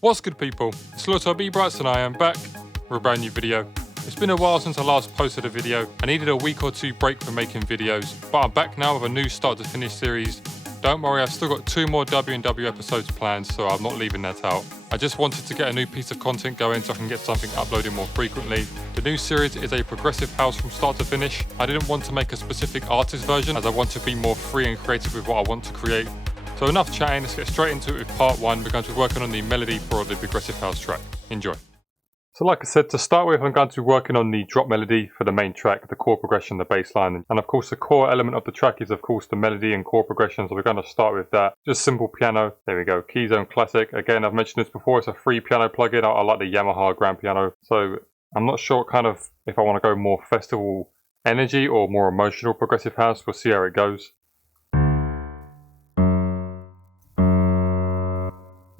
What's good, people? It's bbrights and I am back with a brand new video. It's been a while since I last posted a video. I needed a week or two break from making videos, but I'm back now with a new start to finish series. Don't worry, I've still got 2 more W&W episodes planned, so I'm not leaving that out. I just wanted to get a new piece of content going so I can get something uploaded more frequently. The new series is a progressive house from start to finish. I didn't want to make a specific artist version as I want to be more free and creative with what I want to create. So enough chatting, let's get straight into it with part 1. We're going to be working on the melody for the progressive house track. Enjoy. So like I said, to start with, I'm going to be working on the drop melody for the main track, the chord progression, the bass line. And of course, the core element of the track is, of course, the melody and chord progression. So we're going to start with that. Just simple piano. There we go. Keyzone Classic. Again, I've mentioned this before. It's a free piano plugin. I like the Yamaha grand piano. So I'm not sure if I want to go more festival energy or more emotional progressive house. We'll see how it goes.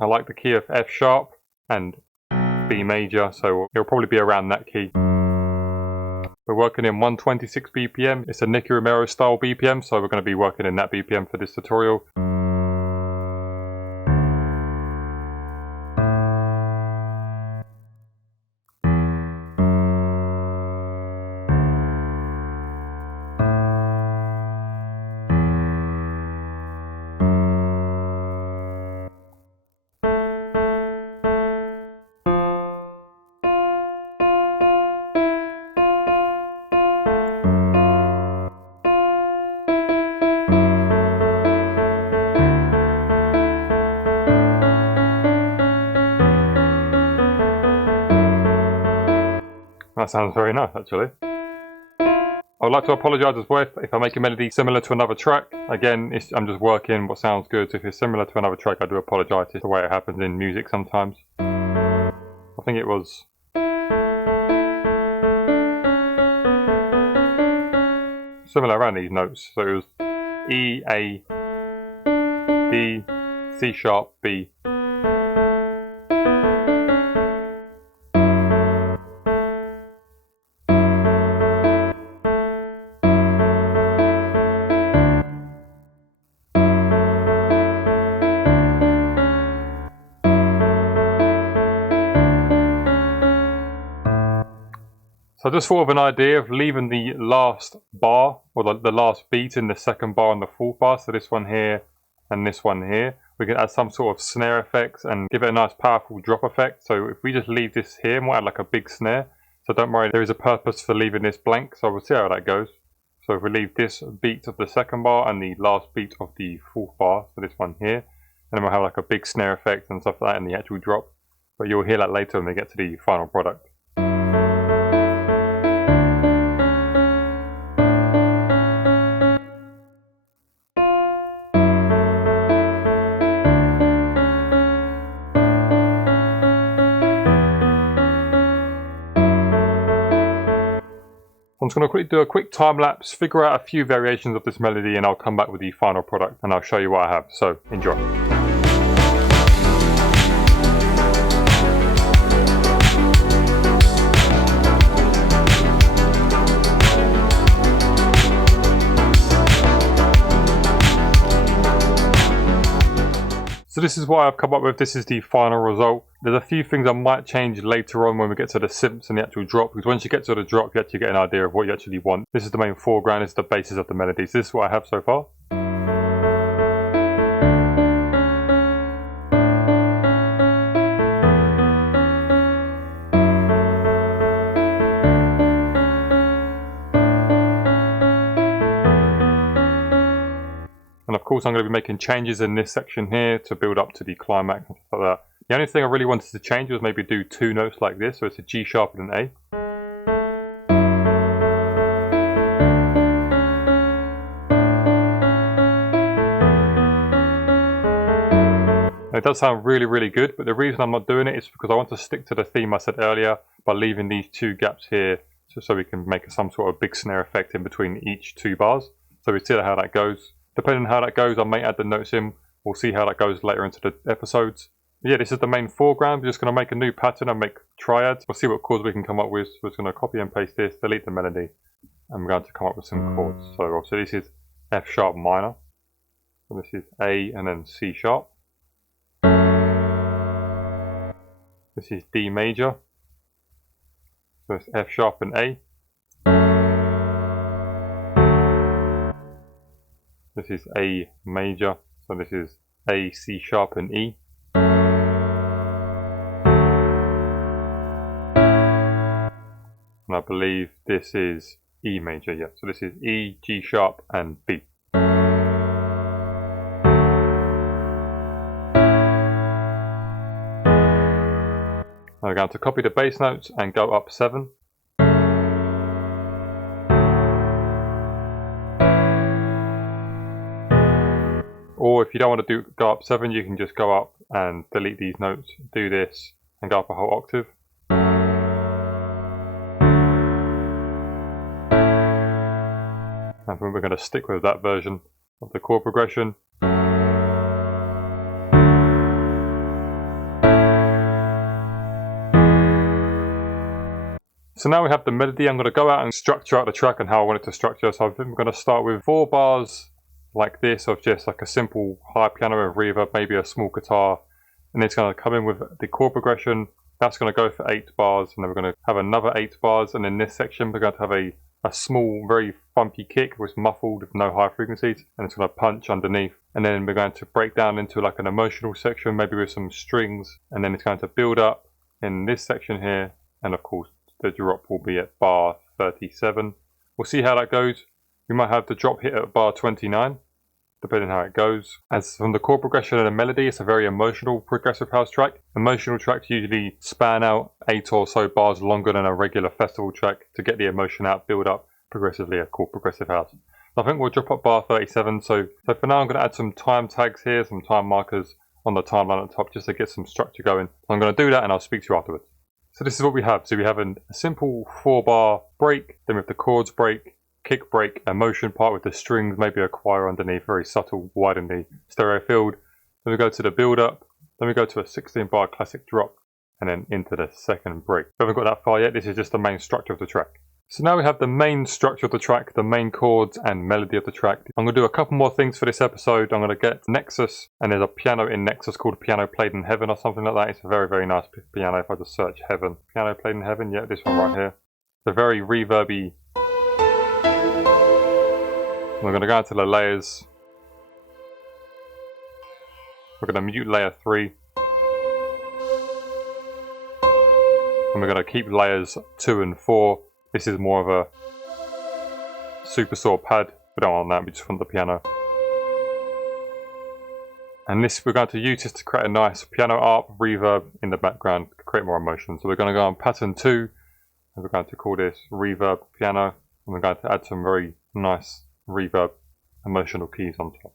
I like the key of F sharp and B major, so it'll probably be around that key. We're working in 126 BPM. It's a Nicky Romero style BPM, so we're going to be working in that BPM for this tutorial. That sounds very nice, actually. I would like to apologise as well if I make a melody similar to another track. Again, I'm just working what sounds good. So if it's similar to another track, I do apologise. It's the way it happens in music sometimes. I think it was... similar around these notes. So it was E, A, D, C sharp, B. So I just thought of an idea of leaving the last bar, or the last beat in the second bar and the fourth bar, so this one here and this one here. We can add some sort of snare effects and give it a nice powerful drop effect. So if we just leave this here, we'll add like a big snare. So don't worry, there is a purpose for leaving this blank, so we'll see how that goes. So if we leave this beat of the second bar and the last beat of the fourth bar, so this one here, and then we'll have like a big snare effect and stuff like that in the actual drop. But you'll hear that later when we get to the final product. I'm just going to quickly do a quick time lapse, figure out a few variations of this melody, and I'll come back with the final product and I'll show you what I have. So enjoy. So this is what I've come up with. This is the final result. There's a few things I might change later on when we get to the synths and the actual drop, because once you get to the drop, you actually get an idea of what you actually want. This is the main foreground, this is the basis of the melodies. This is what I have so far. And of course I'm going to be making changes in this section here to build up to the climax and stuff like that. The only thing I really wanted to change was maybe do 2 notes like this, so it's a G sharp and an A. It does sound really, really good, but the reason I'm not doing it is because I want to stick to the theme I said earlier by leaving these 2 gaps here so we can make some sort of big snare effect in between each 2 bars. So we see how that goes. Depending on how that goes, I may add the notes in. We'll see how that goes later into the episodes. But yeah, this is the main foreground. We're just going to make a new pattern and make triads. We'll see what chords we can come up with. So we're just going to copy and paste this, delete the melody, and we're going to come up with some chords. So obviously this is F sharp minor. So this is A and then C sharp. This is D major. So it's F sharp and A. This is A major. So this is A, C sharp and E. And I believe this is E major, yeah. So this is E, G sharp and B. I'm going to copy the bass notes and go up 7. Or if you don't want to go up 7, you can just go up and delete these notes, do this and go up a whole octave. And we're going to stick with that version of the chord progression. So now we have the melody. I'm going to go out and structure out the track and how I want it to structure. So I think I'm going to start with 4 bars like this of just like a simple high piano and reverb, maybe a small guitar. And it's going to come in with the chord progression. That's going to go for 8 bars. And then we're going to have another 8 bars. And in this section, we're going to have a small, very funky kick which is muffled with no high frequencies. And it's going to punch underneath. And then we're going to break down into like an emotional section, maybe with some strings. And then it's going to build up in this section here. And of course, the drop will be at bar 37. We'll see how that goes. We might have the drop hit at bar 29, depending on how it goes. As from the chord progression and the melody, it's a very emotional progressive house track. Emotional tracks usually span out 8 or so bars longer than a regular festival track to get the emotion out, build up progressively, called progressive house. I think we'll drop up bar 37. So for now, I'm going to add some time tags here, some time markers on the timeline at the top just to get some structure going. I'm going to do that and I'll speak to you afterwards. So this is what we have. So we have a simple 4-bar break, then we have the chords break, kick break, a motion part with the strings, maybe a choir underneath, very subtle, widen the stereo field. Then we go to the build up, then we go to a 16-bar classic drop, and then into the second break. We haven't got that far yet, this is just the main structure of the track. So now we have the main structure of the track, the main chords and melody of the track. I'm going to do a couple more things for this episode. I'm going to get Nexus, and there's a piano in Nexus called Piano Played in Heaven or something like that. It's a very, very nice piano if I just search Heaven. Piano Played in Heaven, yeah, this one right here. It's a very reverby. We're going to go into the layers. We're going to mute layer 3. And we're going to keep layers 2 and 4. This is more of a super saw pad. We don't want that, we just want the piano. And this, we're going to use this to create a nice piano ARP reverb in the background, to create more emotion. So we're going to go on pattern 2, and we're going to call this reverb piano. And we're going to add some very nice reverb emotional keys on top.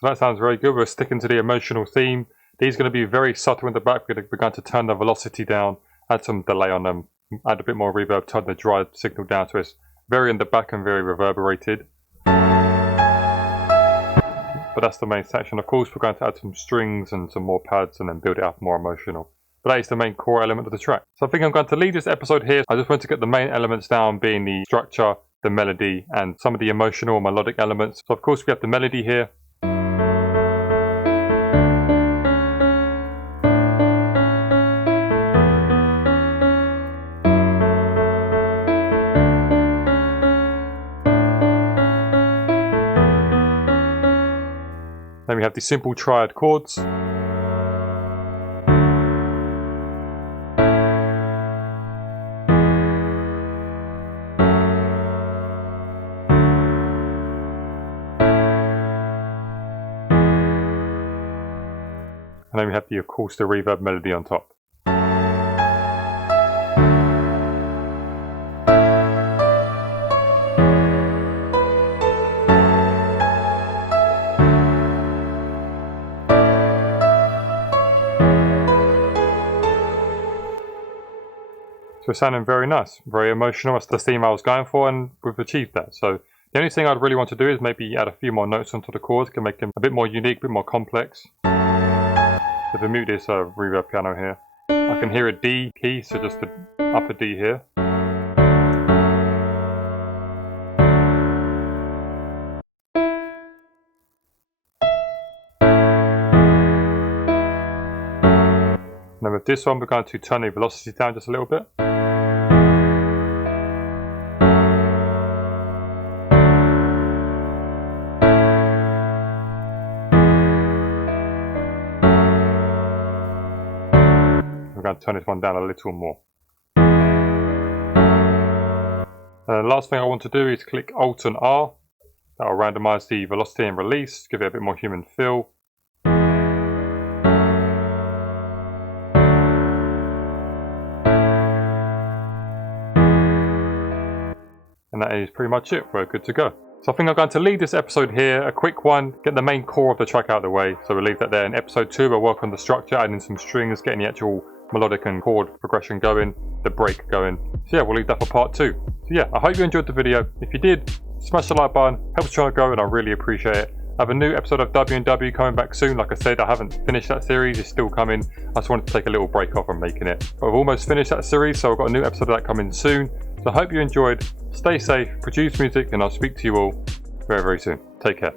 So that sounds very good. We're sticking to the emotional theme. These are going to be very subtle in the back. We're going to turn the velocity down, add some delay on them, add a bit more reverb, turn the drive signal down so it's very in the back and very reverberated. But that's the main section. Of course, we're going to add some strings and some more pads and then build it up more emotional. But that is the main core element of the track. So I think I'm going to leave this episode here. I just want to get the main elements down, being the structure, the melody, and some of the emotional melodic elements. So of course we have the melody here. Then we have the simple triad chords. And then we have the, of course, the reverb melody on top. So it's sounding very nice, very emotional. That's the theme I was going for, and we've achieved that. So the only thing I'd really want to do is maybe add a few more notes onto the chords, can make them a bit more unique, a bit more complex. If I mute this reverb piano here, I can hear a D key, so just the upper D here. And then with this one, we're going to turn the velocity down just a little bit. We're going to turn this one down a little more. The last thing I want to do is click Alt and R. That will randomize the velocity and release, give it a bit more human feel. And that is pretty much it. We're good to go. So I think I'm going to leave this episode here, a quick one, get the main core of the track out of the way. So we'll leave that there. In episode 2, we'll work on the structure, adding some strings, getting the actual melodic and chord progression going, the break going. So yeah, we'll leave that for part 2. So yeah, I hope you enjoyed the video. If you did, smash the like button, helps the channel grow, and I really appreciate it. I have a new episode of W&W coming back soon. Like I said, I haven't finished that series, it's still coming. I just wanted to take a little break off from making it. But I've almost finished that series, so I've got a new episode of that coming soon. So I hope you enjoyed. Stay safe, produce music, and I'll speak to you all very, very soon. Take care.